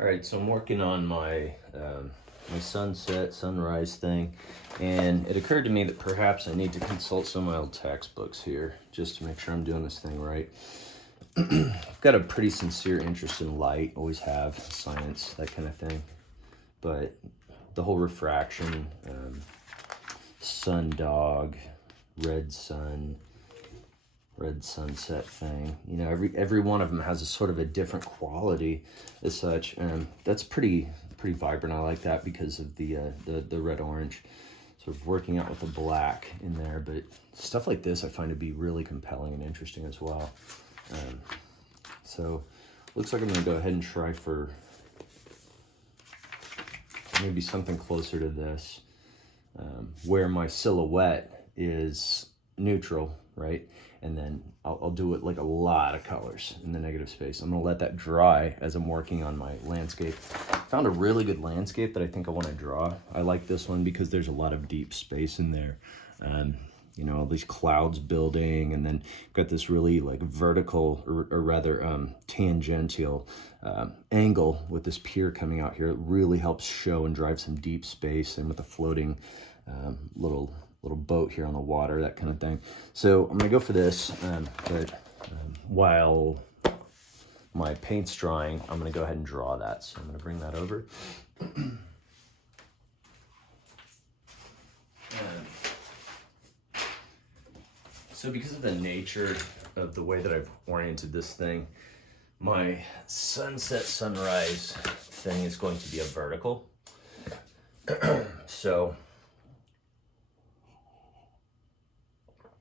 All right, so I'm working on my my sunset, sunrise thing, and it occurred to me that perhaps I need to consult some of my old textbooks here just to make sure I'm doing this thing right. I've got a pretty sincere interest in light, always have, science, that kind of thing. But the whole refraction, sundog, red sun, red sunset thing, you know, every one of them has a sort of a different quality as such, and that's pretty vibrant. I like that because of the red orange sort of working out with the black in there. But stuff like this I find to be really compelling and interesting as well. So looks like I'm gonna go ahead and try for maybe something closer to this, where my silhouette is neutral, right? And then I'll do it like a lot of colors in the negative space. I'm gonna let that dry as I'm working on my landscape. Found a really good landscape that I think I wanna draw. I like this one because there's a lot of deep space in there. You know, all these clouds building, and then got this really like vertical or rather tangential angle with this pier coming out here. It really helps show and drive some deep space, and with the floating little boat here on the water, that kind of thing. So I'm gonna go for this, but while my paint's drying, I'm gonna go ahead and draw that. So I'm gonna bring that over. So because of the nature of the way that I've oriented this thing, my sunset sunrise thing is going to be a vertical. So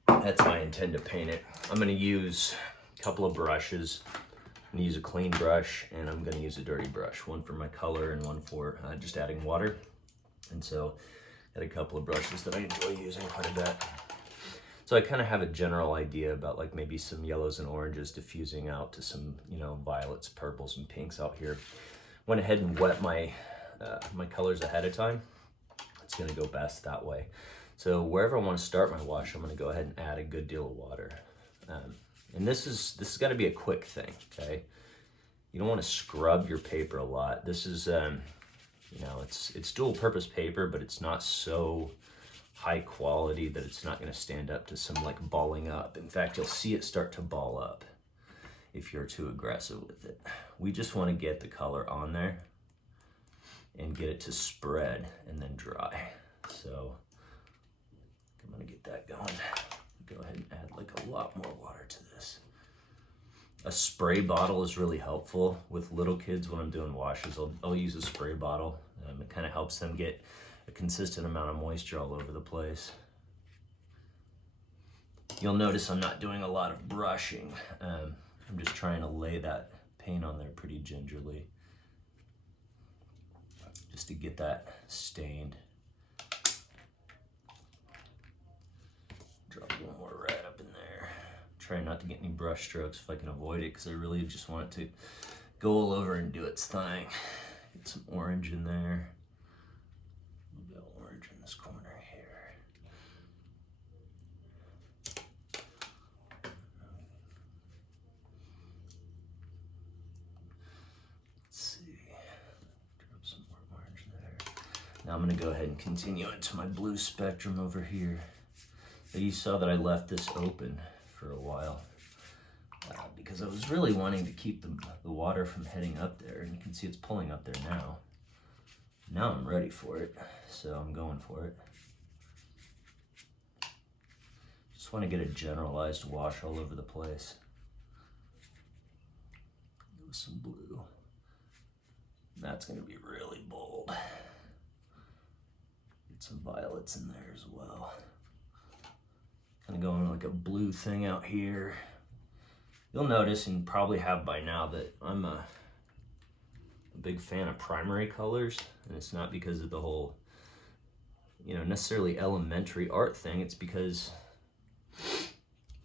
that's how I intend to paint it. I'm gonna use a couple of brushes. I'm gonna use a clean brush, and I'm gonna use a dirty brush, one for my color and one for just adding water. And so I had a couple of brushes that I enjoy using quite a bit. So I kind of have a general idea about like maybe some yellows and oranges diffusing out to some, you know, violets, purples, and pinks out here. Went ahead and wet my my colors ahead of time. It's gonna go best that way. So wherever I want to start my wash, I'm gonna go ahead and add a good deal of water. And this has got to be a quick thing, okay? You don't want to scrub your paper a lot. This is, you know, it's dual purpose paper, but it's not so high quality that it's not going to stand up to some like balling up. In fact, you'll see it start to ball up if you're too aggressive with it. We just want to get the color on there and get it to spread and then dry. So I'm going to get that going. Go ahead and add like a lot more water to this. A spray bottle is really helpful with little kids. When I'm doing washes, I'll use a spray bottle. It kind of helps them get a consistent amount of moisture all over the place. You'll notice I'm not doing a lot of brushing. I'm just trying to lay that paint on there pretty gingerly, just to get that stained. Drop one more red up in there. Try not to get any brush strokes if I can avoid it, because I really just want it to go all over and do its thing. Get some orange in there. A little bit of orange in this corner here. Let's see. Drop some more orange there. Now I'm gonna go ahead and continue into my blue spectrum over here. You saw that I left this open for a while because I was really wanting to keep the water from heading up there, and you can see it's pulling up there now. Now I'm ready for it, so I'm going for it. Just want to get a generalized wash all over the place. With some blue. That's going to be really bold. Get some violets in there as well. Kind of going like a blue thing out here. You'll notice, and probably have by now, that I'm a big fan of primary colors, and it's not because of the whole, you know, necessarily elementary art thing. It's because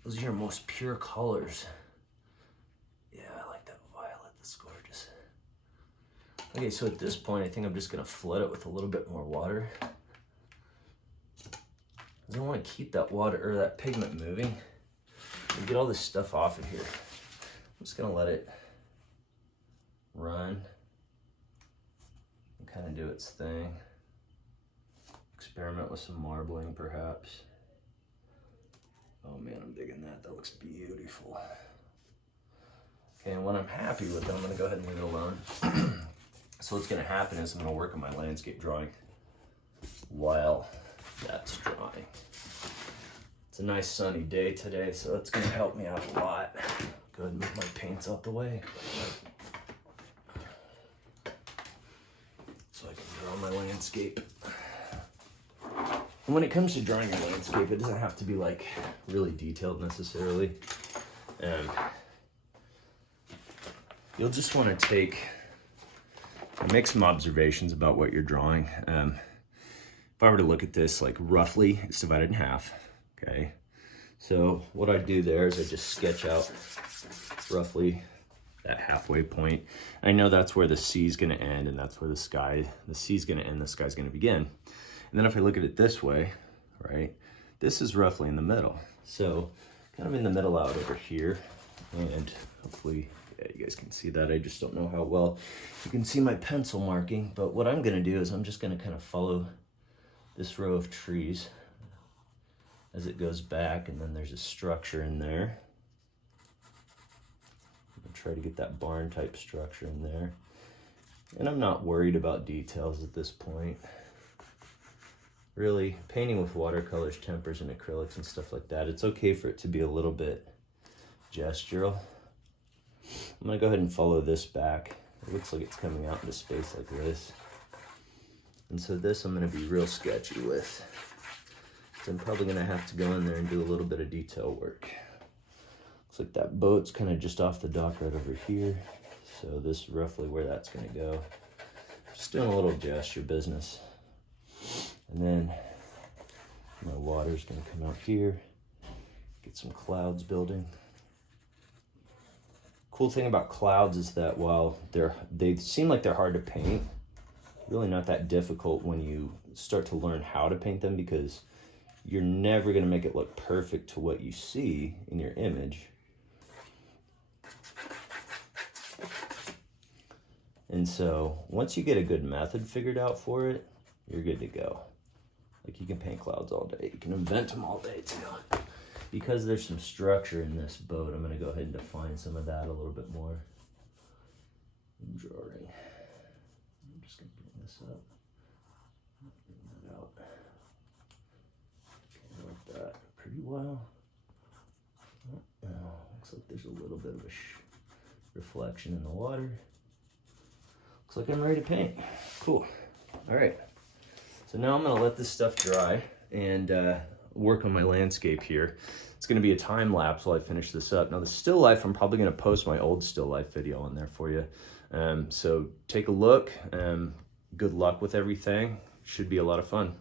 those are your most pure colors. Yeah, I like that violet. That's gorgeous. Okay, so at this point, I think I'm just gonna flood it with a little bit more water. I want to keep that water or that pigment moving and get all this stuff off of here. I'm just gonna let it run its thing. Experiment with some marbling perhaps. Oh man, I'm digging that. That looks beautiful. Okay, and when I'm happy with it, I'm gonna go ahead and leave it alone. So what's gonna happen is I'm gonna work on my landscape drawing while that's drying. It's a nice sunny day today, so it's gonna help me out a lot. Go ahead and move my paints out the way so I can draw my landscape. And when it comes to drawing your landscape, it doesn't have to be like really detailed necessarily. You'll just want to make some observations about what you're drawing. If I were to look at this, like roughly, it's divided in half, okay? So what I do there is I just sketch out roughly that halfway point. I know that's where the sea is going to end, and that's where the sea is going to end, the sky is going to begin. And then if I look at it this way, right, this is roughly in the middle. So kind of in the middle out over here, and hopefully, yeah, you guys can see that. I just don't know how well you can see my pencil marking, but what I'm gonna do is I'm just gonna kind of follow this row of trees as it goes back, and then there's a structure in there. I'm gonna try to get that barn type structure in there. And I'm not worried about details at this point. Really, painting with watercolors, tempers, and acrylics and stuff like that, it's okay for it to be a little bit gestural. I'm gonna go ahead and follow this back. It looks like it's coming out into space like this. And so this I'm gonna be real sketchy with. So I'm probably gonna have to go in there and do a little bit of detail work. Looks like that boat's kind of just off the dock right over here. So this is roughly where that's gonna go. Just doing a little gesture business. And then my water's gonna come out here, get some clouds building. Cool thing about clouds is that while they seem like they're hard to paint, really not that difficult when you start to learn how to paint them, because you're never gonna make it look perfect to what you see in your image. And so once you get a good method figured out for it, you're good to go. Like, you can paint clouds all day. You can invent them all day too. Because there's some structure in this boat, I'm gonna go ahead and define some of that a little bit more. I'm drawing. I'm just gonna bring this up. Bring that out. Okay, like that. Pretty well. Looks like there's a little bit of a reflection in the water. Looks like I'm ready to paint. Cool. All right. So now I'm gonna let this stuff dry and work on my landscape here. It's gonna be a time lapse while I finish this up. Now the still life, I'm probably gonna post my old still life video on there for you. So take a look. Good luck with everything. Should be a lot of fun.